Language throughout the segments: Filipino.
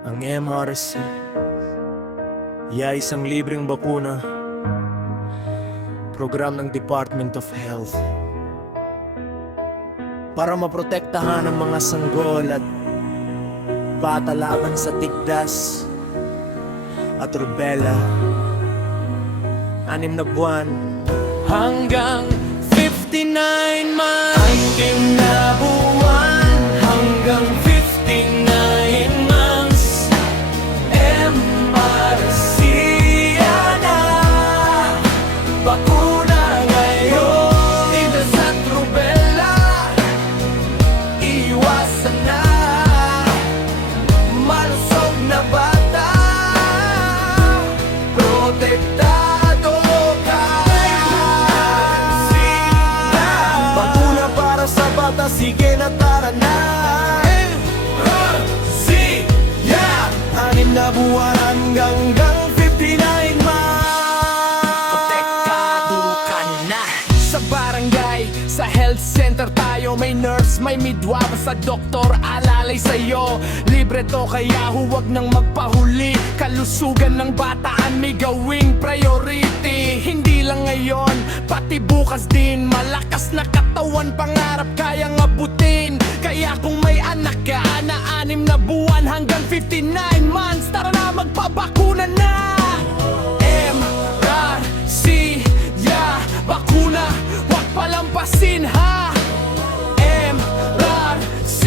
Ang MRC ay isang libreng bakuna, program ng Department of Health para maprotektahan ang mga sanggol at bata laban sa tigdas at rubella. 6 na buwan hanggang 59 months. 6 na buwan hanggang 59 months. MRC na bakuna ngayon. Tigdas at rubella, iwasan na. Malusog na bata, protektado ka. Bakuna para sa bata, sige na tara na. MRC, yeah! 6 na buwan hanggang 59 months. Protektado ka na. Sa barangay, sa health center tayo, may nurse, may midwife, sa doktor alalay sa'yo. Libre to kaya huwag nang magpahuli. Kalusugan ng bataan may gawing priority. Hindi lang ngayon, pati bukas din. Malakas na katawan, pangarap kayang abutin. Kaya kung may anak ka na 6 na buwan hanggang 59 months, tara na magpabakuna na. MRC, yeah, bakuna, wag palampasin ha. MRC,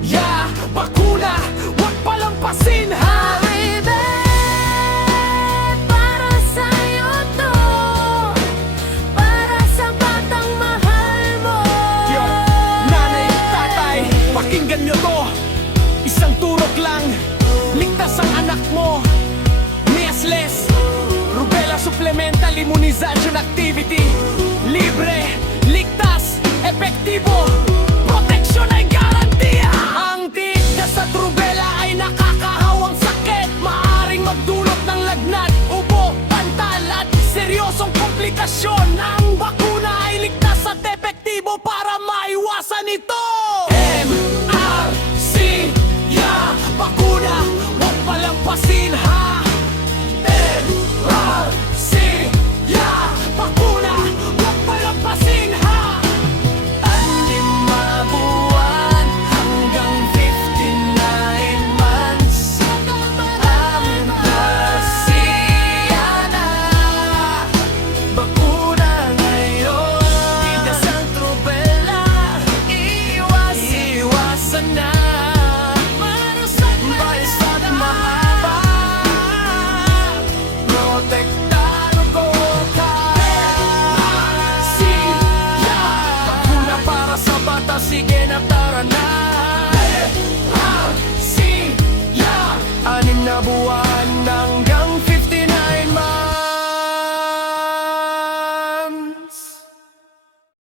yeah, bakuna, wag palampasin ha. Para sa'yo to, para sa batang mahal mo. Yo, nanay, tatay, pakinggan nyo to. Isang turok lang, ligtas ang anak mo. Measles, rubella supplemental immunization activity. Libre, ligtas, epektibo, proteksyon ay garantiya. Ang tigdas at rubella ay nakakahawang sakit. Maaring magdulot ng lagnat, ubo, pantal at seryosong komplikasyon. Ang bakuna ay ligtas at epektibo para maiwasan ito. MRC, yeah, bakuna, huwag palampasin ha. MRC, yeah, bakuna, huwag palampasin ha. 6 buwan hanggang 59 months. MRC na bakuna ngayon. Tigdas at rubella, iwasan na. Balisat mahaba, protektado ko ka. MRC, yeah, bakuna para sa bata, sige na tara na. MRC, yeah, 6 na buwan ng